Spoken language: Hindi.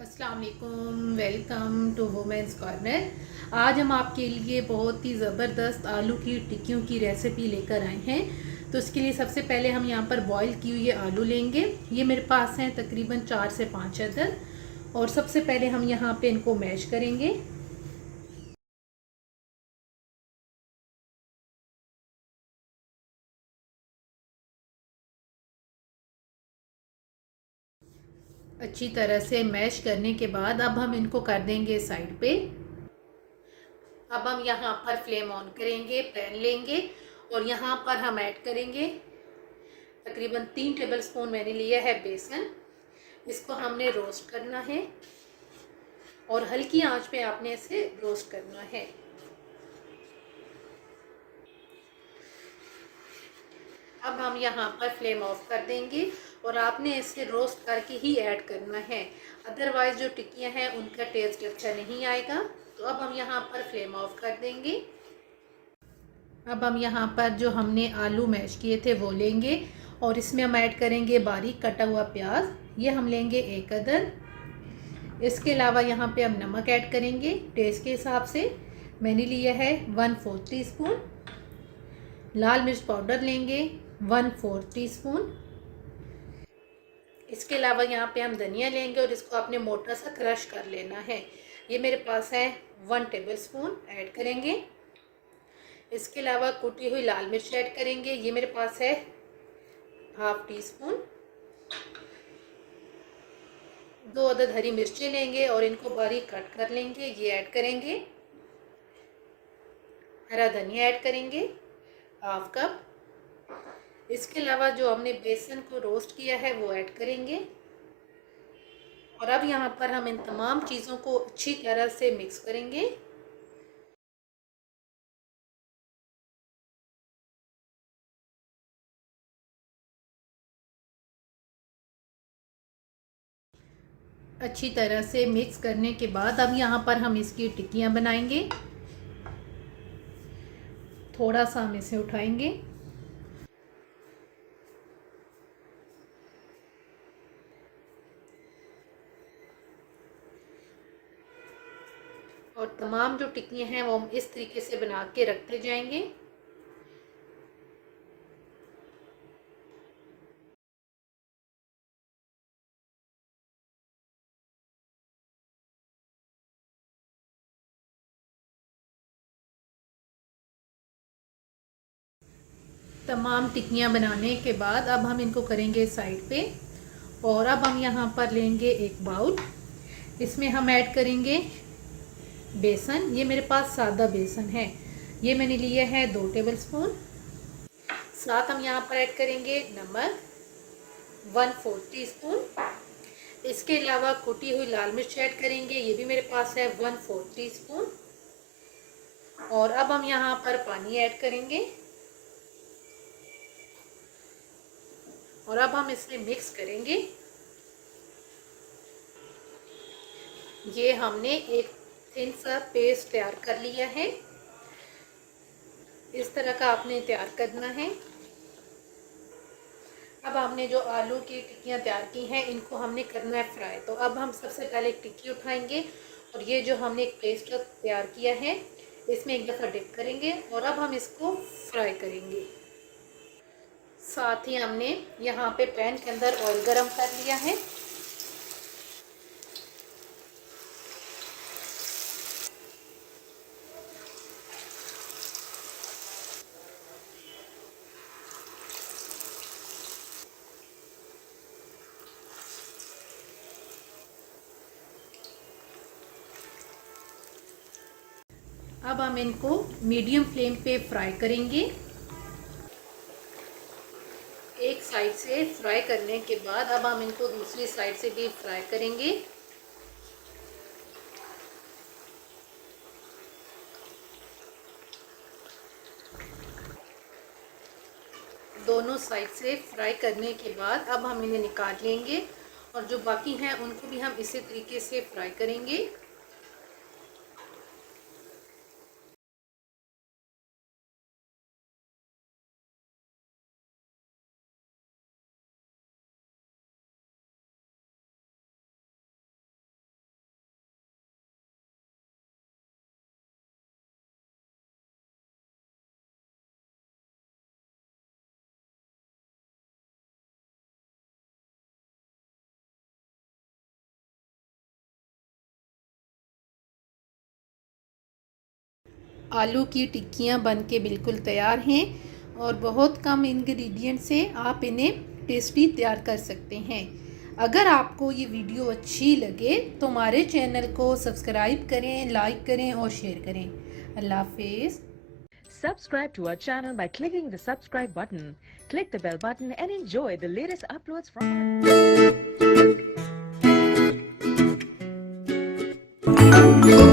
अस्सलाम वालेकुम, वेलकम टू वुमेंस कॉर्नर। आज हम आपके लिए बहुत ही ज़बरदस्त आलू की टिक्कियों की रेसिपी लेकर आए हैं। तो इसके लिए सबसे पहले हम यहाँ पर बॉईल किए हुए आलू लेंगे। ये मेरे पास हैं तकरीबन 4 से 5 अदद। और सबसे पहले हम यहाँ पे इनको मैश करेंगे। अच्छी तरह से मैश करने के बाद अब हम इनको कर देंगे साइड पे। अब हम यहाँ पर फ्लेम ऑन करेंगे, पैन लेंगे और यहाँ पर हम ऐड करेंगे तकरीबन 3 टेबलस्पून मैंने लिया है बेसन। इसको हमने रोस्ट करना है और हल्की आंच पे आपने इसे रोस्ट करना है। अब हम यहाँ पर फ्लेम ऑफ कर देंगे और आपने इसे रोस्ट करके ही ऐड करना है, अदरवाइज जो टिक्कियाँ हैं उनका टेस्ट अच्छा नहीं आएगा। तो अब हम यहाँ पर फ्लेम ऑफ कर देंगे। अब हम यहाँ पर जो हमने आलू मैश किए थे वो लेंगे और इसमें हम ऐड करेंगे बारीक कटा हुआ प्याज। ये हम लेंगे 1 अदद। इसके अलावा यहाँ पे हम नमक ऐड करेंगे टेस्ट के हिसाब से। मैंने लिया है 1/4 टीस्पून। लाल मिर्च पाउडर लेंगे 1/4 टीस्पून। इसके अलावा यहाँ पे हम धनिया लेंगे और इसको आपने मोटा सा क्रश कर लेना है। ये मेरे पास है 1 टेबलस्पून ऐड करेंगे। इसके अलावा कुटी हुई लाल मिर्च ऐड करेंगे। ये मेरे पास है ½ टीस्पून। 2 अदद हरी मिर्चें लेंगे और इनको बारीक कट कर लेंगे, ये ऐड करेंगे। हरा धनिया ऐड करेंगे ½ कप। इसके अलावा जो हमने बेसन को रोस्ट किया है वो ऐड करेंगे। और अब यहाँ पर हम इन तमाम चीज़ों को अच्छी तरह से मिक्स करेंगे। अच्छी तरह से मिक्स करने के बाद अब यहाँ पर हम इसकी टिक्कियाँ बनाएंगे। थोड़ा सा हम इसे उठाएंगे और तमाम जो टिक्कियाँ हैं वो हम इस तरीके से बना के रखते जाएंगे। तमाम टिक्कियाँ बनाने के बाद अब हम इनको करेंगे साइड पे। और अब हम यहाँ पर लेंगे एक बाउल। इसमें हम ऐड करेंगे बेसन। ये मेरे पास सादा बेसन है, ये मैंने लिया है 2 टेबलस्पून। साथ हम यहाँ पर ऐड करेंगे नमक 1/4 टीस्पून। इसके अलावा कुटी हुई लाल मिर्च ऐड करेंगे, ये भी मेरे पास है 1/4 टीस्पून। और अब हम यहाँ पर पानी ऐड करेंगे और अब हम इसे मिक्स करेंगे। ये हमने एक थिन सा पेस्ट तैयार कर लिया है, इस तरह का आपने तैयार करना है। अब हमने जो आलू की टिक्कियाँ तैयार की हैं इनको हमने करना है फ्राई। तो अब हम सबसे पहले एक टिक्की उठाएंगे और ये जो हमने एक पेस्ट तैयार किया है इसमें एक दफ़ा डिप करेंगे और अब हम इसको फ्राई करेंगे। साथ ही हमने यहाँ पे पैन के अंदर ऑयल गरम कर लिया है। अब हम इनको मीडियम फ्लेम पे फ्राई करेंगे। एक साइड से फ्राई करने के बाद अब हम इनको दूसरी साइड से भी फ्राई करेंगे। दोनों साइड से फ्राई करने के बाद अब हम इन्हें निकाल लेंगे और जो बाकी हैं उनको भी हम इसी तरीके से फ्राई करेंगे। आलू की टिक्कियाँ बन के बिल्कुल तैयार हैं और बहुत कम इंग्रेडिएंट से आप इन्हें टेस्टी तैयार कर सकते हैं। अगर आपको ये वीडियो अच्छी लगे तो हमारे चैनल को सब्सक्राइब करें, लाइक करें और शेयर करें। अल्लाह हाफिज़। Subscribe to our channel by clicking the subscribe button. Click the bell button and enjoy the latest uploads from our